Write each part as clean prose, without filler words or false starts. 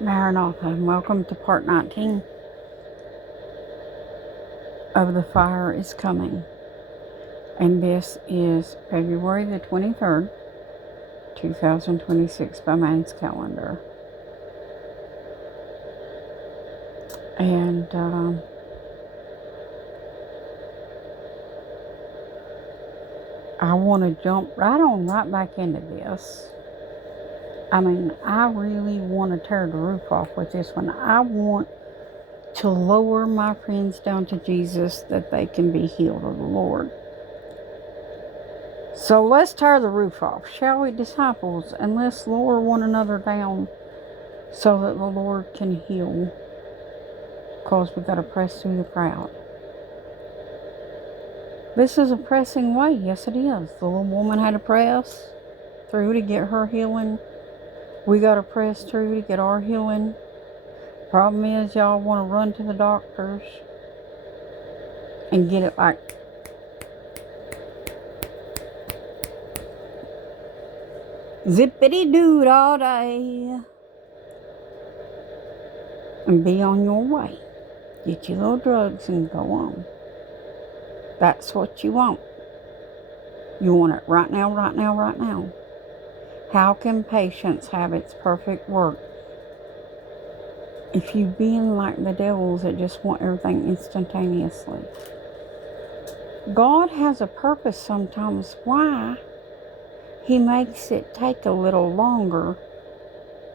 Maranatha, and welcome to part 19 of The Fire is Coming. And this is February the 23rd, 2026 by man's calendar. And I want to jump right back into this. I mean, I really want to tear the roof off with this one. I want to lower my friends down to Jesus that they can be healed of the Lord. So let's tear the roof off, shall we, disciples? And let's lower one another down so that the Lord can heal. Because we got to press through the crowd. This is a pressing way. Yes, it is. The little woman had to press through to get her healing. We got to press through to get our healing. Problem is, y'all want to run to the doctors and get it like zippity-doo all day and be on your way. Get your little drugs and go on. That's what you want. You want it right now, right now, right now. How can patience have its perfect work if you being like the devils that just want everything instantaneously? God has a purpose sometimes why He makes it take a little longer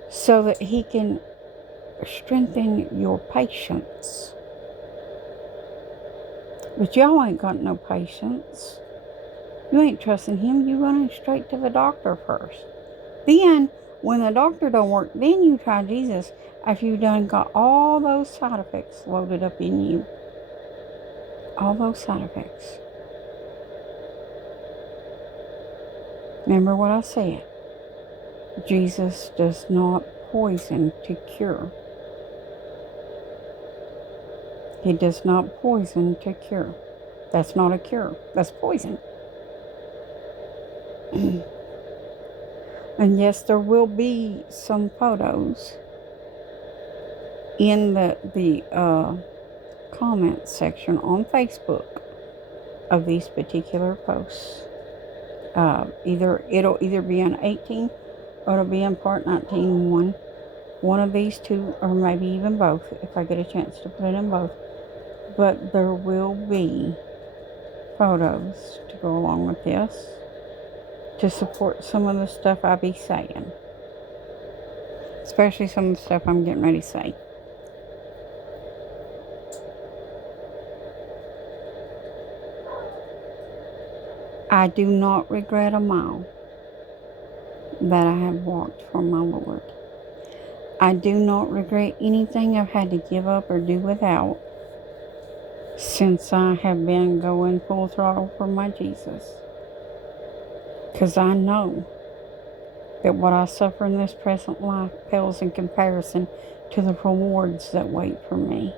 so that He can strengthen your patience. But y'all ain't got no patience. You ain't trusting Him. You running straight to the doctor first. Then, when the doctor don't work, then you try Jesus after you done got all those side effects loaded up in you. All those side effects. Remember what I said. Jesus does not poison to cure. He does not poison to cure. That's not a cure. That's poison. And yes, there will be some photos in the comment section on Facebook of these particular posts. It'll either be on 18 or it'll be in part 19. One of these two, or maybe even both, if I get a chance to put it in both. But there will be photos to go along with this to support some of the stuff I be saying. Especially some of the stuff I'm getting ready to say. I do not regret a mile that I have walked for my Lord. I do not regret anything I've had to give up or do without since I have been going full throttle for my Jesus. Because I know that what I suffer in this present life pales in comparison to the rewards that wait for me.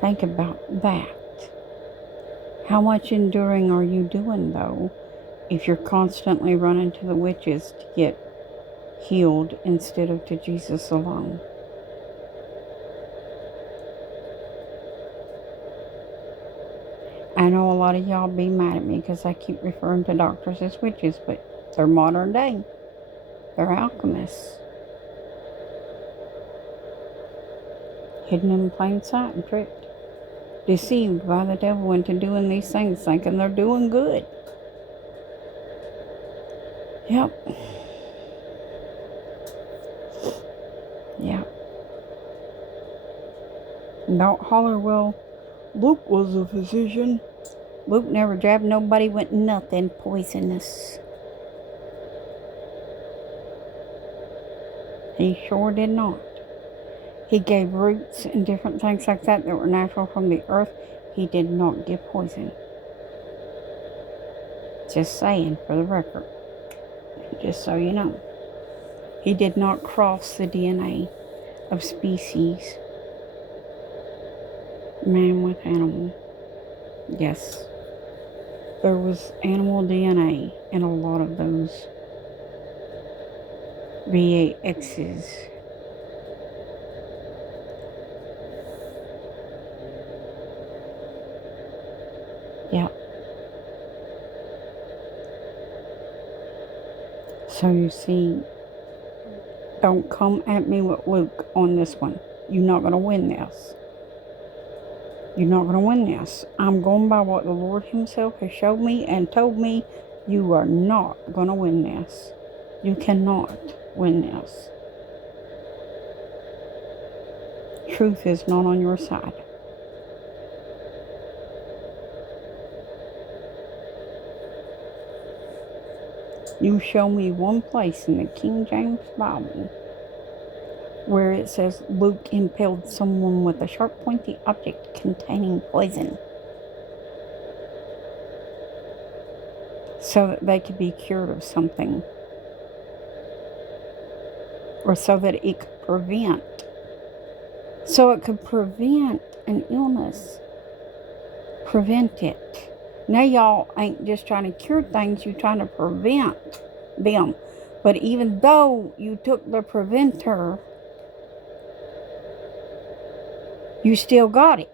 Think about that. How much enduring are you doing, though, if you're constantly running to the witches to get healed instead of to Jesus alone? I know a lot of y'all be mad at me because I keep referring to doctors as witches, but they're modern day. They're alchemists. Hidden in plain sight and tricked. Deceived by the devil into doing these things, thinking they're doing good. Yep. Don't holler, well, Luke was a physician. Luke never jabbed nobody with nothing poisonous. He sure did not. He gave roots and different things like that were natural from the earth. He did not give poison. Just saying, for the record. Just so you know. He did not cross the DNA of species. Man with animal. Yes. There was animal DNA in a lot of those VAXs. Yep. So you see, don't come at me with Luke on this one. You're not going to win this. You're not going to win this. I'm going by what the Lord himself has showed me and told me. You are not going to win this. You cannot win this. Truth is not on your side. You show me one place in the King James Bible where it says Luke impaled someone with a sharp pointy object containing poison so that they could be cured of something, or so that it could prevent an illness. Prevent it. Now y'all ain't just trying to cure things, you're trying to prevent them. But even though you took the preventer, you still got it.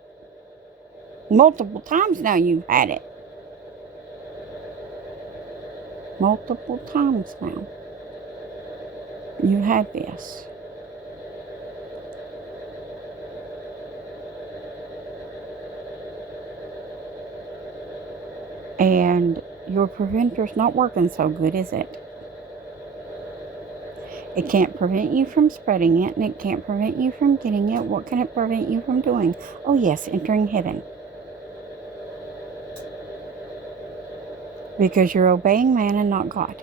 Multiple times now you've had it. Multiple times now you had this. And your preventer's not working so good, is it? It can't prevent you from spreading it, and it can't prevent you from getting it. What can it prevent you from doing? Oh yes, entering heaven. Because you're obeying man and not God.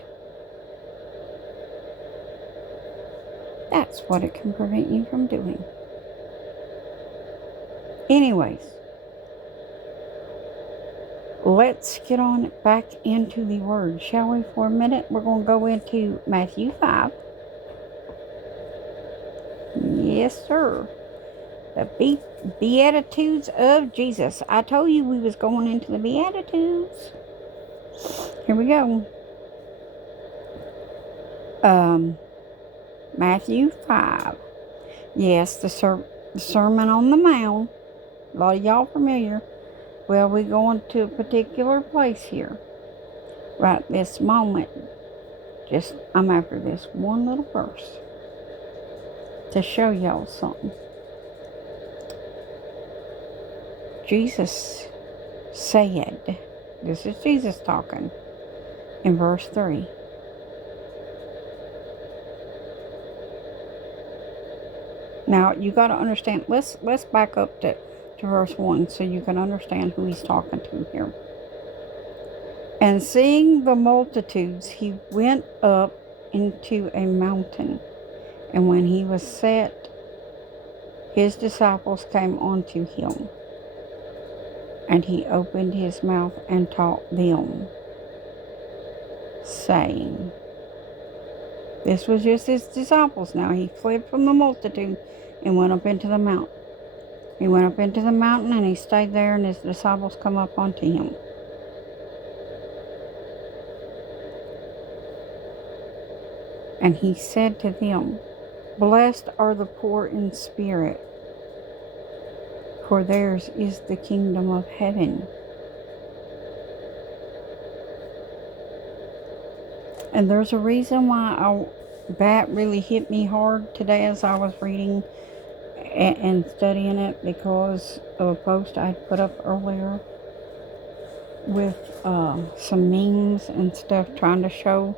That's what it can prevent you from doing. Anyways, let's get on back into the Word, shall we, for a minute? We're going to go into Matthew 5. Yes, sir. The Beatitudes of Jesus. I told you we was going into the Beatitudes. Here we go. Matthew 5. Yes, the Sermon on the Mount. A lot of y'all familiar. Well, we're going to a particular place here. Right this moment. I'm after this one little verse to show y'all something. Jesus said, this is Jesus talking, in verse 3. Now, you got to understand, let's back up to verse 1 so you can understand who he's talking to here. And seeing the multitudes, he went up into a mountain. And when he was set, his disciples came unto him. And he opened his mouth and taught them, saying, this was just his disciples now. He fled from the multitude and went up into the mountain. He went up into the mountain and he stayed there, and his disciples come up unto him. And he said to them, blessed are the poor in spirit, for theirs is the kingdom of heaven. And there's a reason why that really hit me hard today as I was reading and studying it, because of a post I put up earlier with some memes and stuff, trying to show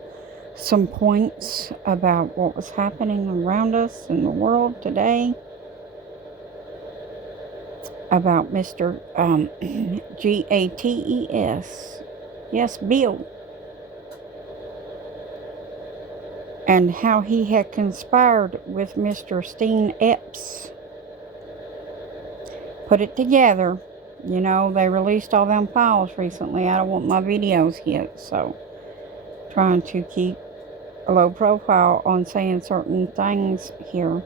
some points about what was happening around us in the world today, about Mr. Gates, yes, Bill, and how he had conspired with Mr. Steen Epps. Put it together. You know, they released all them files recently. I don't want my videos hit, so trying to keep a low profile on saying certain things here.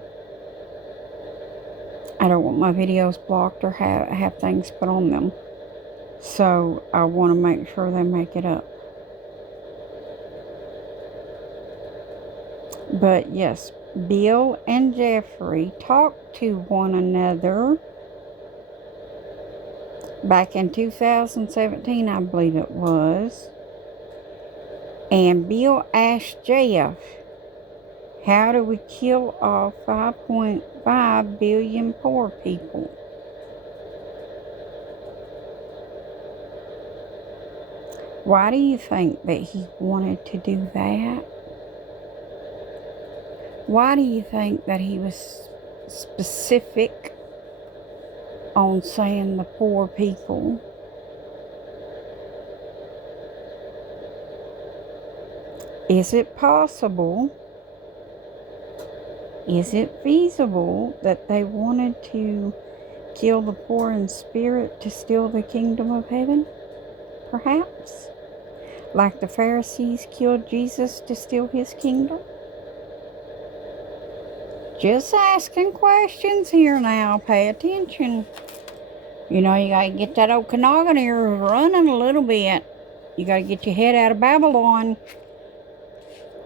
I don't want my videos blocked or have things put on them. So I want to make sure they make it up. But yes, Bill and Jeffrey talked to one another back in 2017, I believe it was. And Bill asked Jeff, how do we kill off 5.5 billion poor people? Why do you think that he wanted to do that? Why do you think that he was specific on saying the poor people? Is it possible? Is it feasible that they wanted to kill the poor in spirit to steal the kingdom of heaven? Perhaps? Like the Pharisees killed Jesus to steal his kingdom? Just asking questions here now. Pay attention. You know, you gotta get that Okanagan here running a little bit. You gotta get your head out of Babylon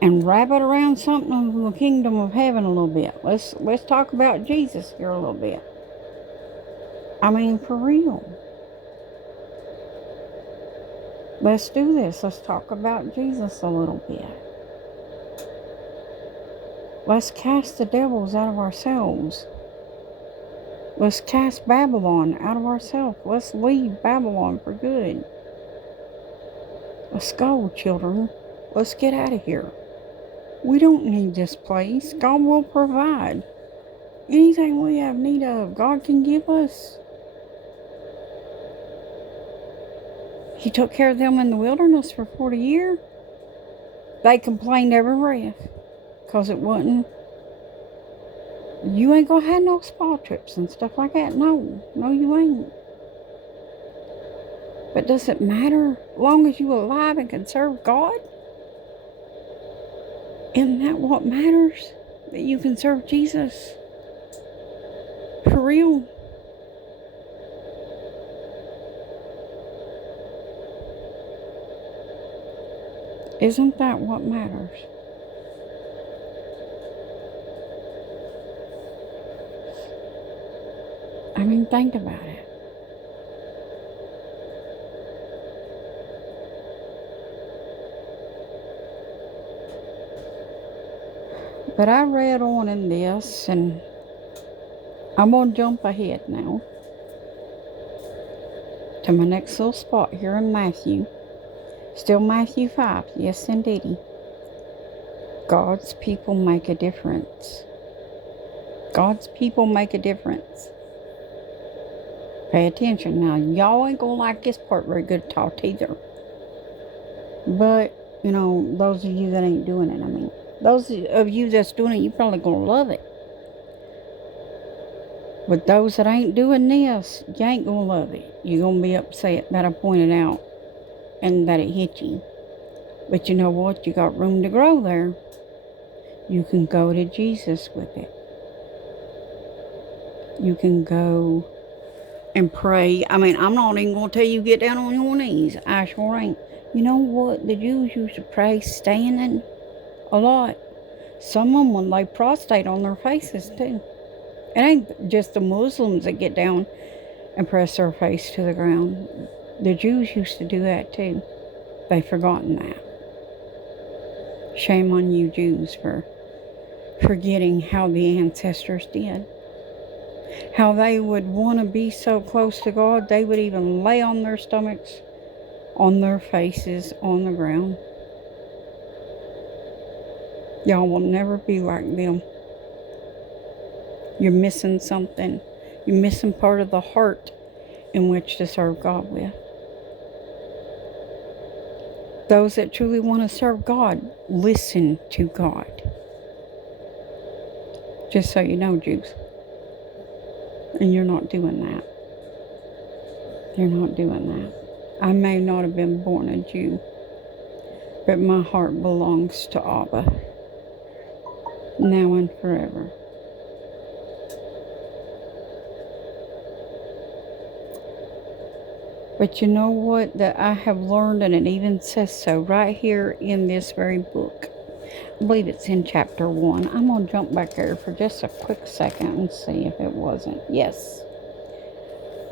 and wrap it around something in the kingdom of heaven a little bit. Let's talk about Jesus here a little bit. I mean, for real. Let's do this. Let's talk about Jesus a little bit. Let's cast the devils out of ourselves. Let's cast Babylon out of ourselves. Let's leave Babylon for good. Let's go, children. Let's get out of here. We don't need this place. God will provide. Anything we have need of, God can give us. He took care of them in the wilderness for 40 years. They complained every breath because it wasn't. You ain't gonna have no spa trips and stuff like that. No, you ain't. But does it matter? As long as you're alive and can serve God? Isn't that what matters? That you can serve Jesus? For real? Isn't that what matters? I mean, think about it. But I read on in this, and I'm going to jump ahead now to my next little spot here in Matthew. Still Matthew 5, yes indeedy. God's people make a difference. God's people make a difference. Pay attention. Now, y'all ain't going to like this part very good taught either. But, you know, those of you that ain't doing it, I mean, those of you that's doing it, you're probably going to love it. But those that ain't doing this, you ain't going to love it. You're going to be upset that I pointed out and that it hit you. But you know what? You got room to grow there. You can go to Jesus with it. You can go and pray. I mean, I'm not even going to tell you get down on your knees. I sure ain't. You know what? The Jews used to pray standing a lot. Some of them would lay prostrate on their faces too. It ain't just the Muslims that get down and press their face to the ground. The Jews used to do that too. They've forgotten that. Shame on you Jews for forgetting how the ancestors did. How they would want to be so close to God, they would even lay on their stomachs, on their faces, on the ground. Y'all will never be like them. You're missing something. You're missing part of the heart in which to serve God with. Those that truly want to serve God, listen to God. Just so you know, Jews. And you're not doing that. You're not doing that. I may not have been born a Jew, but my heart belongs to Abba, now and forever. But you know what? That I have learned, and it even says so right here in this very book. I believe it's in chapter 1. I'm going to jump back there for just a quick second and see if it wasn't. Yes.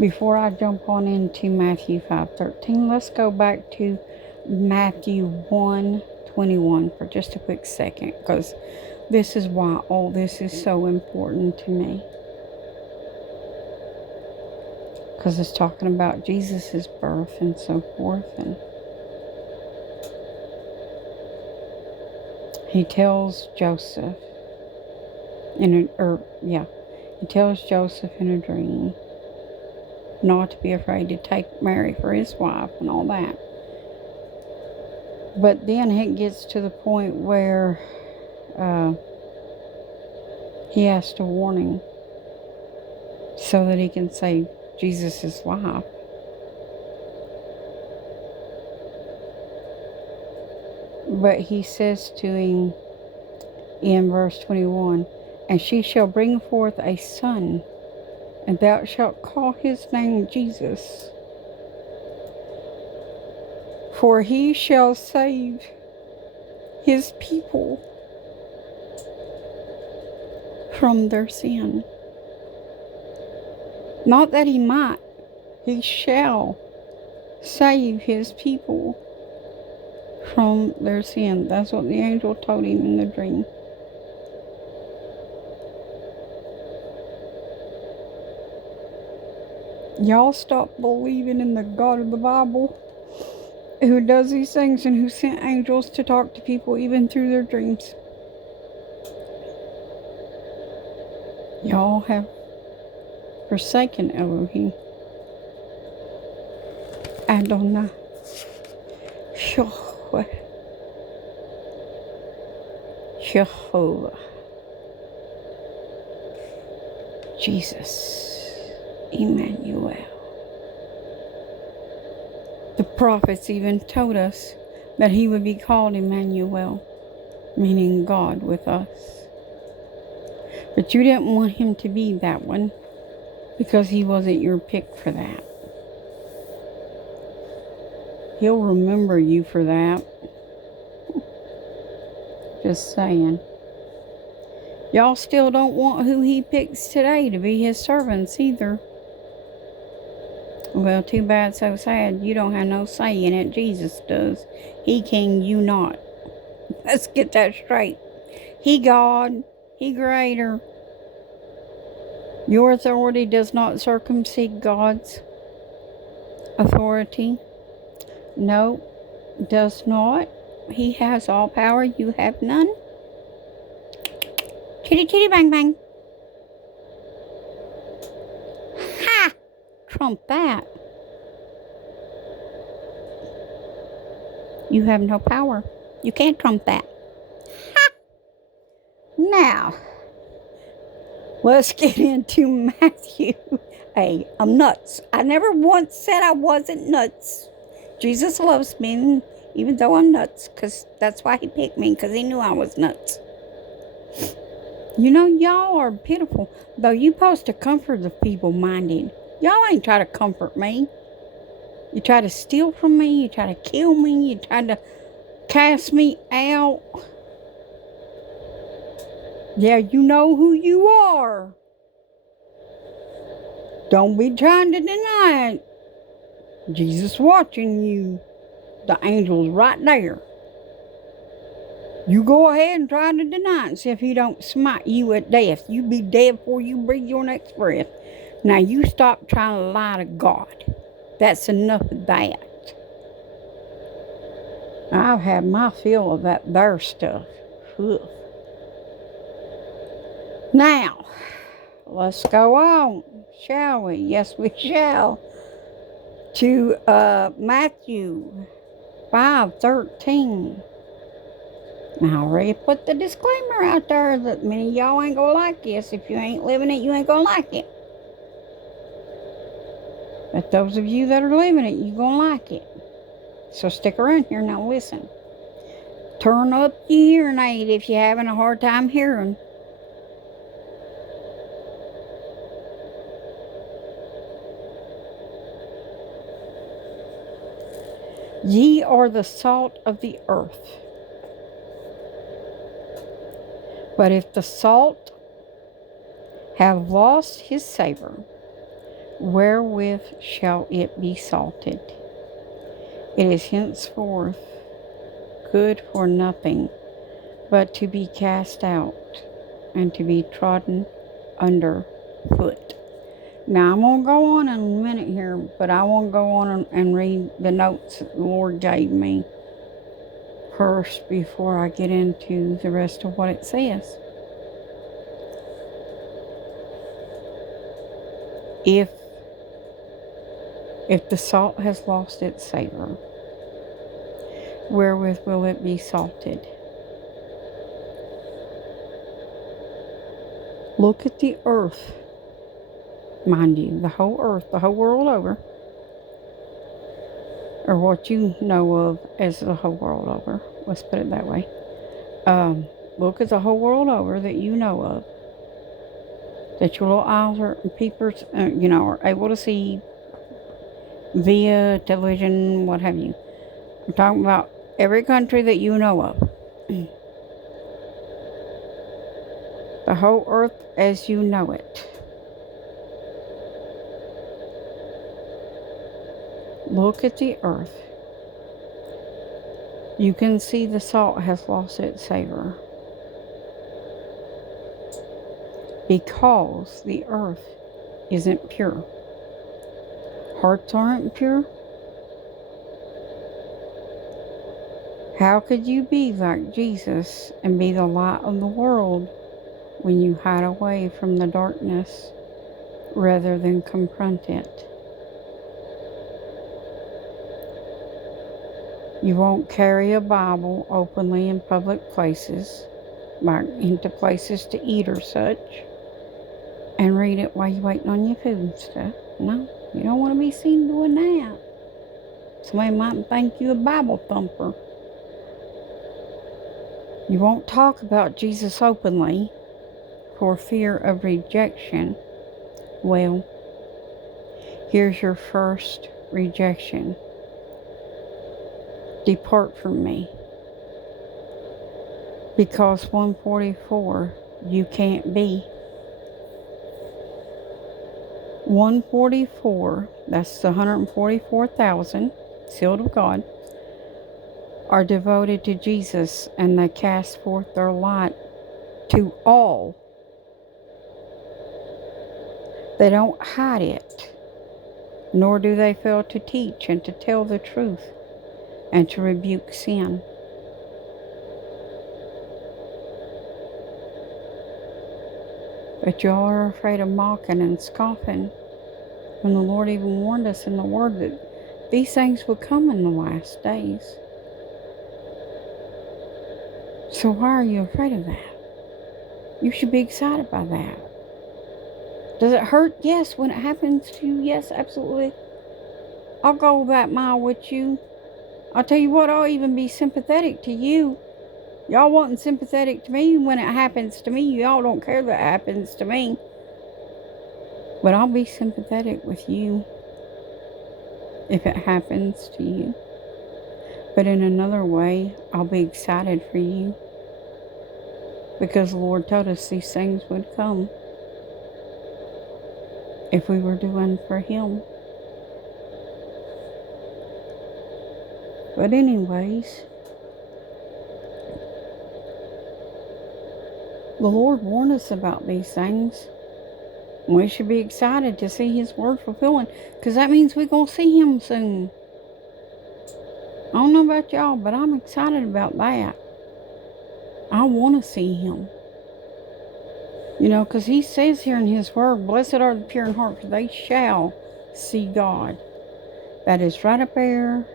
Before I jump on into Matthew 5:13, let's go back to Matthew 1:21 for just a quick second, because this is why all this is so important to me. Because it's talking about Jesus' birth and so forth. And he tells Joseph he tells Joseph in a dream not to be afraid to take Mary for his wife and all that. But then it gets to the point where he has to warn him so that he can save Jesus' life. But he says to him in verse 21, "And she shall bring forth a son, and thou shalt call his name Jesus. For he shall save his people from their sin." Not that he might, he shall save his people from their sin. That's what the angel told him in the dream. Y'all stop believing in the God of the Bible, who does these things and who sent angels to talk to people even through their dreams. Y'all have forsaken Elohim. Adonai. Yahweh. Jehovah. Jesus. Emmanuel. The prophets even told us that he would be called Emmanuel, meaning God with us. But you didn't want him to be that one because he wasn't your pick for that. He'll remember you for that. Just saying. Y'all still don't want who he picks today to be his servants either. Well, too bad, so sad. You don't have no say in it. Jesus does. He king, you not. Let's get that straight. He God. He greater. Your authority does not circumsede God's authority. No, does not. He has all power. You have none. Chitty chitty bang bang. Ha! Trump that. You have no power. You can't trump that. Ha! Now, let's get into Matthew. Hey, I'm nuts. I never once said I wasn't nuts. Jesus loves me, even though I'm nuts, because that's why he picked me, because he knew I was nuts. You know, y'all are pitiful. Though you supposed to comfort the feeble-minded. Y'all ain't try to comfort me. You try to steal from me. You try to kill me. You try to cast me out. Yeah, you know who you are. Don't be trying to deny it. Jesus watching you. The angel's right there. You go ahead and try to deny it and see if he don't smite you at death. You be dead before you breathe your next breath. Now you stop trying to lie to God. That's enough of that. I've had my fill of that there stuff. Ugh. Now, let's go on, shall we? Yes, we shall. To Matthew 5:13. Now, I already put the disclaimer out there that many of y'all ain't gonna like this. If you ain't living it, you ain't gonna like it. But those of you that are living it, you gonna like it. So stick around here. Now listen. Turn up your hearing aid if you're having a hard time hearing. Ye are the salt of the earth. But if the salt have lost his savor, wherewith shall it be salted? It is henceforth good for nothing, but to be cast out and to be trodden under foot. Now, I'm going to go on in a minute here, but I want to go on and read the notes that the Lord gave me first before I get into the rest of what it says. If the salt has lost its savor, wherewith will it be salted? Look at the earth, mind you, the whole earth, the whole world over, or what you know of as the whole world over. Let's put it that way. Look at the whole world over that you know of, that your little eyes or peepers, are able to see via television, what have you. I'm talking about every country that you know of. The whole earth as you know it. Look at the earth. You can see the salt has lost its savor, because the earth isn't pure. Hearts aren't pure. How could you be like Jesus and be the light of the world when you hide away from the darkness rather than confront it? You won't carry a Bible openly in public places, like into places to eat or such, and read it while you're waiting on your food and stuff. No, you don't want to be seen doing that. Somebody might think you a Bible thumper. You won't talk about Jesus openly for fear of rejection. Well, here's your first rejection. Depart from me. Because 144, you can't be. 144, that's the 144,000, sealed of God, are devoted to Jesus, and they cast forth their light to all. They don't hide it, nor do they fail to teach and to tell the truth and to rebuke sin. But y'all are afraid of mocking and scoffing, when the Lord even warned us in the Word that these things would come in the last days. So why are you afraid of that? You should be excited by that. Does it hurt? Yes. When it happens to you? Yes, absolutely. I'll go that mile with you. I'll tell you what, I'll even be sympathetic to you. Y'all wasn't sympathetic to me when it happens to me. Y'all don't care that it happens to me. But I'll be sympathetic with you if it happens to you. But in another way, I'll be excited for you, because the Lord told us these things would come if we were doing for Him. But anyways, the Lord warned us about these things. We should be excited to see His Word fulfilling, because that means we're going to see Him soon. I don't know about y'all, but I'm excited about that. I want to see Him. Because He says here in His Word, blessed are the pure in heart, for they shall see God. That is right up there.